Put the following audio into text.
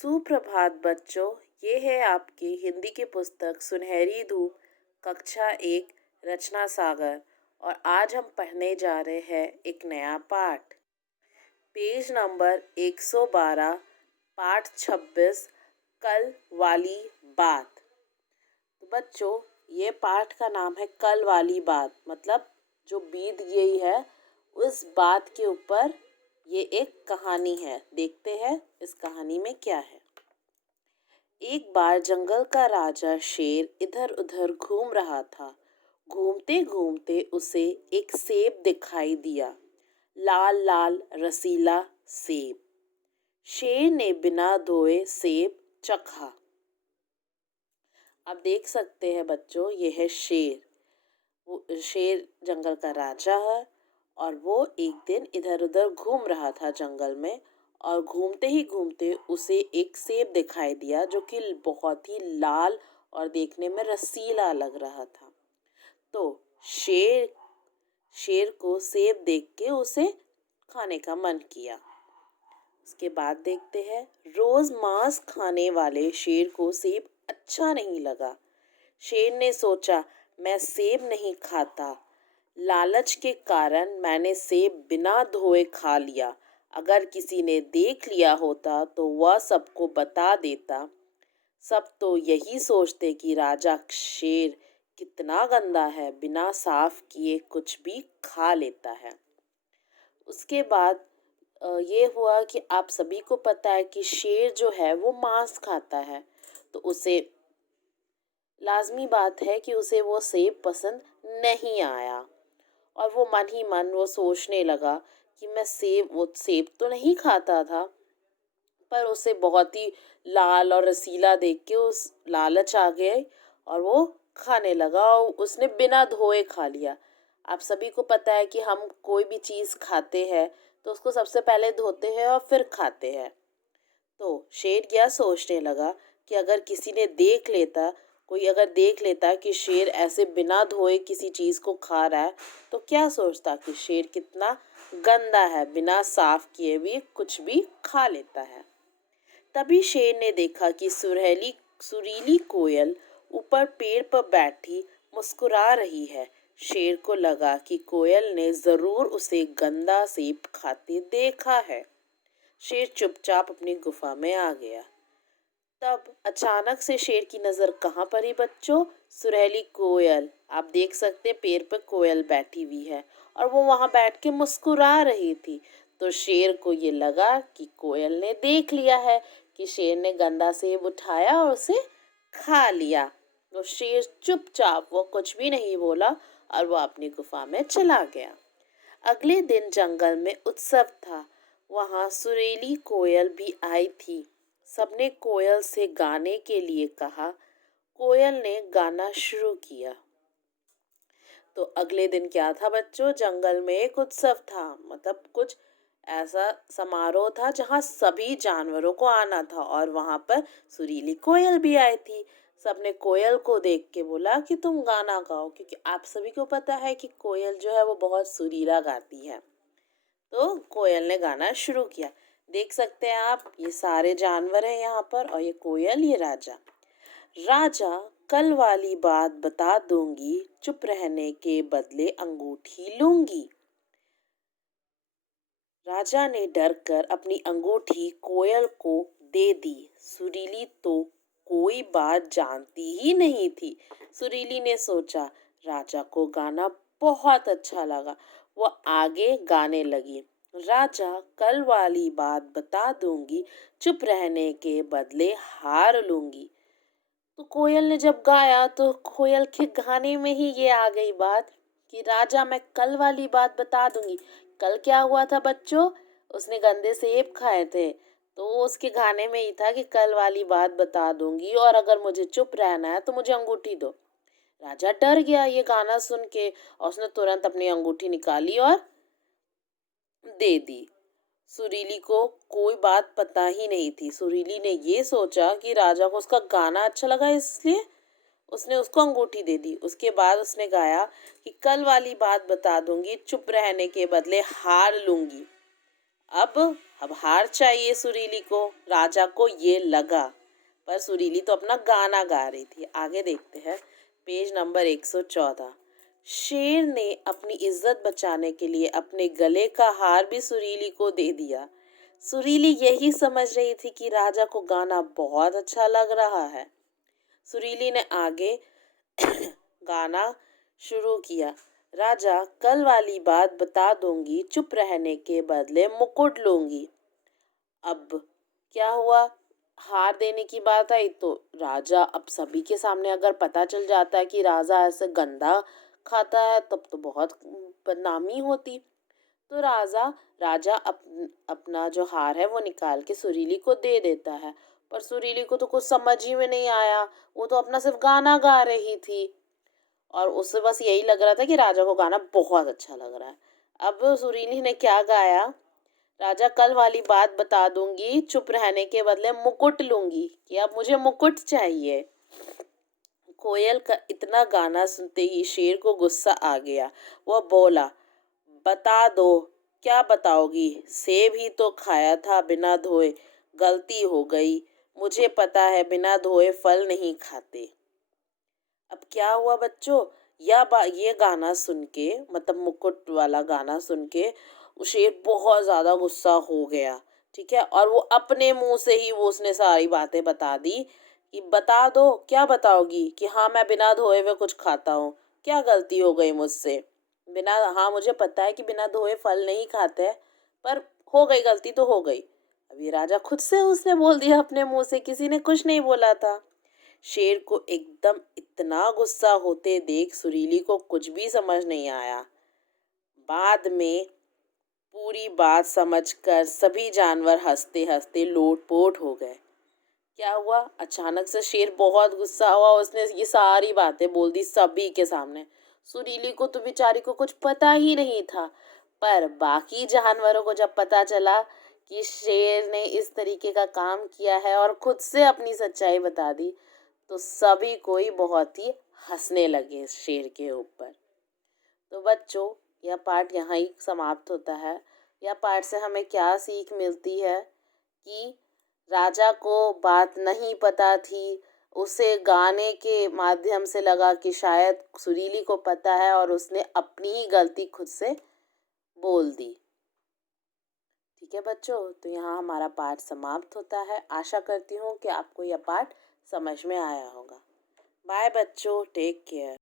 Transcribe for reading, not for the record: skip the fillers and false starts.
सुप्रभात बच्चों। ये है आपकी हिंदी की पुस्तक सुनहरी धूप, कक्षा 1, रचना सागर। और आज हम पढ़ने जा रहे हैं एक नया पाठ। पेज नंबर 112, पाठ 26, कल वाली बात। तो बच्चों, ये पाठ का नाम है कल वाली बात, मतलब जो बीत गई है उस बात के ऊपर ये एक कहानी है। देखते हैं इस कहानी में क्या है। एक बार जंगल का राजा शेर इधर उधर घूम रहा था। घूमते घूमते उसे एक सेब दिखाई दिया, लाल लाल रसीला सेब। शेर ने बिना धोए सेब चखा। अब देख सकते हैं बच्चों, ये है शेर। वो शेर जंगल का राजा है और वो एक दिन इधर उधर घूम रहा था जंगल में, और घूमते ही घूमते उसे एक सेब दिखाई दिया जो कि बहुत ही लाल और देखने में रसीला लग रहा था। तो शेर शेर को सेब देख के उसे खाने का मन किया। उसके बाद देखते हैं, रोज मांस खाने वाले शेर को सेब अच्छा नहीं लगा। शेर ने सोचा, मैं सेब नहीं खाता। लालच के कारण मैंने सेब बिना धोए खा लिया। अगर किसी ने देख लिया होता तो वह सबको बता देता। सब तो यही सोचते कि राजा शेर कितना गंदा है, बिना साफ किए कुछ भी खा लेता है। उसके बाद ये हुआ कि आप सभी को पता है कि शेर जो है वो मांस खाता है, तो उसे लाजमी बात है कि उसे वो सेब पसंद नहीं आया। और वो मन ही मन वो सोचने लगा कि वो सेब तो नहीं खाता था, पर उसे बहुत ही लाल और रसीला देख के उस लालच आ गए और वो खाने लगा और उसने बिना धोए खा लिया। आप सभी को पता है कि हम कोई भी चीज़ खाते हैं तो उसको सबसे पहले धोते हैं और फिर खाते हैं। तो शेर क्या सोचने लगा कि अगर किसी ने देख लेता, कोई अगर देख लेता कि शेर ऐसे बिना धोए किसी चीज़ को खा रहा है, तो क्या सोचता कि शेर कितना गंदा है, बिना साफ किए भी कुछ भी खा लेता है। तभी शेर ने देखा कि सुरीली कोयल ऊपर पेड़ पर बैठी मुस्कुरा रही है। शेर को लगा कि कोयल ने जरूर उसे गंदा सेब खाते देखा है। शेर चुपचाप अपनी गुफा में आ गया। तब अचानक से शेर की नजर कहाँ पड़ी बच्चों? सुरीली कोयल। आप देख सकते पेड़ पर कोयल बैठी हुई है और वो वहां बैठ के मुस्कुरा रही थी। तो शेर को ये लगा कि कोयल ने देख लिया है कि शेर ने गंदा सेब उठाया और उसे खा लिया। तो शेर चुपचाप, वो कुछ भी नहीं बोला और वो अपनी गुफा में चला गया। अगले दिन जंगल में उत्सव था। वहां सुरीली कोयल भी आई थी। सबने कोयल से गाने के लिए कहा। कोयल ने गाना शुरू किया। तो अगले दिन क्या था बच्चों? जंगल में एक उत्सव था, मतलब कुछ ऐसा समारोह था जहाँ सभी जानवरों को आना था और वहां पर सुरीली कोयल भी आई थी। सबने कोयल को देख के बोला कि तुम गाना गाओ, क्योंकि आप सभी को पता है कि कोयल जो है वो बहुत सुरीला गाती है। तो कोयल ने गाना शुरू किया। देख सकते हैं आप, ये सारे जानवर हैं यहाँ पर और ये कोयल, ये राजा। राजा, कल वाली बात बता दूंगी, चुप रहने के बदले अंगूठी लूंगी। राजा ने डर कर अपनी अंगूठी कोयल को दे दी। सुरीली तो कोई बात जानती ही नहीं थी। सुरीली ने सोचा, राजा को गाना बहुत अच्छा लगा। वो आगे गाने लगी। राजा, कल वाली बात बता दूंगी, चुप रहने के बदले हार लूंगी। तो कोयल ने जब गाया तो कोयल के गाने में ही ये आ गई बात कि राजा, मैं कल वाली बात बता दूंगी। कल क्या हुआ था बच्चों? उसने गंदे सेब खाए थे। तो उसके गाने में ही था कि कल वाली बात बता दूंगी और अगर मुझे चुप रहना है तो मुझे अंगूठी दो। राजा डर गया ये गाना सुन के और उसने तुरंत अपनी अंगूठी निकाली और दे दी। सुरीली को कोई बात पता ही नहीं थी। सुरीली ने ये सोचा कि राजा को उसका गाना अच्छा लगा, इसलिए उसने उसको अंगूठी दे दी। उसके बाद उसने गाया कि कल वाली बात बता दूंगी, चुप रहने के बदले हार लूंगी। अब अब हार चाहिए सुरीली को, राजा को ये लगा, पर सुरीली तो अपना गाना गा रही थी। आगे देखते हैं पेज नंबर 114। शेर ने अपनी इज्जत बचाने के लिए अपने गले का हार भी सुरीली को दे दिया। सुरीली यही समझ रही थी कि राजा को गाना बहुत अच्छा लग रहा है। सुरीली ने आगे गाना शुरू किया। राजा, कल वाली बात बता दूंगी, चुप रहने के बदले मुकुट लूंगी। अब क्या हुआ, हार देने की बात आई तो राजा, अब सभी के सामने अगर पता चल जाता है कि राजा ऐसे गंदा खाता है तब तो बहुत बदनामी होती। तो राजा अपना जो हार है वो निकाल के सुरीली को दे देता है, पर सुरीली को तो कुछ समझ ही में नहीं आया। वो तो अपना सिर्फ गाना गा रही थी और उसे बस यही लग रहा था कि राजा को गाना बहुत अच्छा लग रहा है। अब सुरीली ने क्या गाया, राजा, कल वाली बात बता दूंगी, चुप रहने के बदले मुकुट लूंगी, कि अब मुझे मुकुट चाहिए। कोयल का इतना गाना सुनते ही शेर को गुस्सा आ गया। वह बोला, बता दो, क्या बताओगी? सेब ही तो खाया था बिना धोए, गलती हो गई। मुझे पता है बिना धोए फल नहीं खाते। अब क्या हुआ बच्चों, ये गाना सुन के, मतलब मुकुट वाला गाना सुन के शेर बहुत ज्यादा गुस्सा हो गया। ठीक है, और वो अपने मुंह से ही उसने सारी बातें बता दी कि बता दो, क्या बताओगी? कि हाँ, मैं बिना धोए हुए कुछ खाता हूँ, क्या गलती हो गई मुझसे? हाँ, मुझे पता है कि बिना धोए फल नहीं खाते, पर हो गई, गलती तो हो गई। अभी राजा खुद से उसने बोल दिया अपने मुंह से, किसी ने कुछ नहीं बोला था। शेर को एकदम इतना गुस्सा होते देख सुरीली को कुछ भी समझ नहीं आया। बाद में पूरी बात समझकर सभी जानवर हंसते हंसते लोटपोट हो गए। क्या हुआ, अचानक से शेर बहुत गुस्सा हुआ, उसने ये सारी बातें बोल दी सभी के सामने। सुरीली को तो बेचारी को कुछ पता ही नहीं था, पर बाकी जानवरों को जब पता चला कि शेर ने इस तरीके का काम किया है और खुद से अपनी सच्चाई बता दी, तो सभी कोई बहुत ही हंसने लगे शेर के ऊपर। तो बच्चों, यह पाठ यहाँ ही समाप्त होता है। यह पाठ से हमें क्या सीख मिलती है कि राजा को बात नहीं पता थी, उसे गाने के माध्यम से लगा कि शायद सुरीली को पता है और उसने अपनी ही गलती खुद से बोल दी। ठीक है बच्चों, तो यहाँ हमारा पाठ समाप्त होता है। आशा करती हूँ कि आपको यह पाठ समझ में आया होगा। बाय बच्चों, टेक केयर।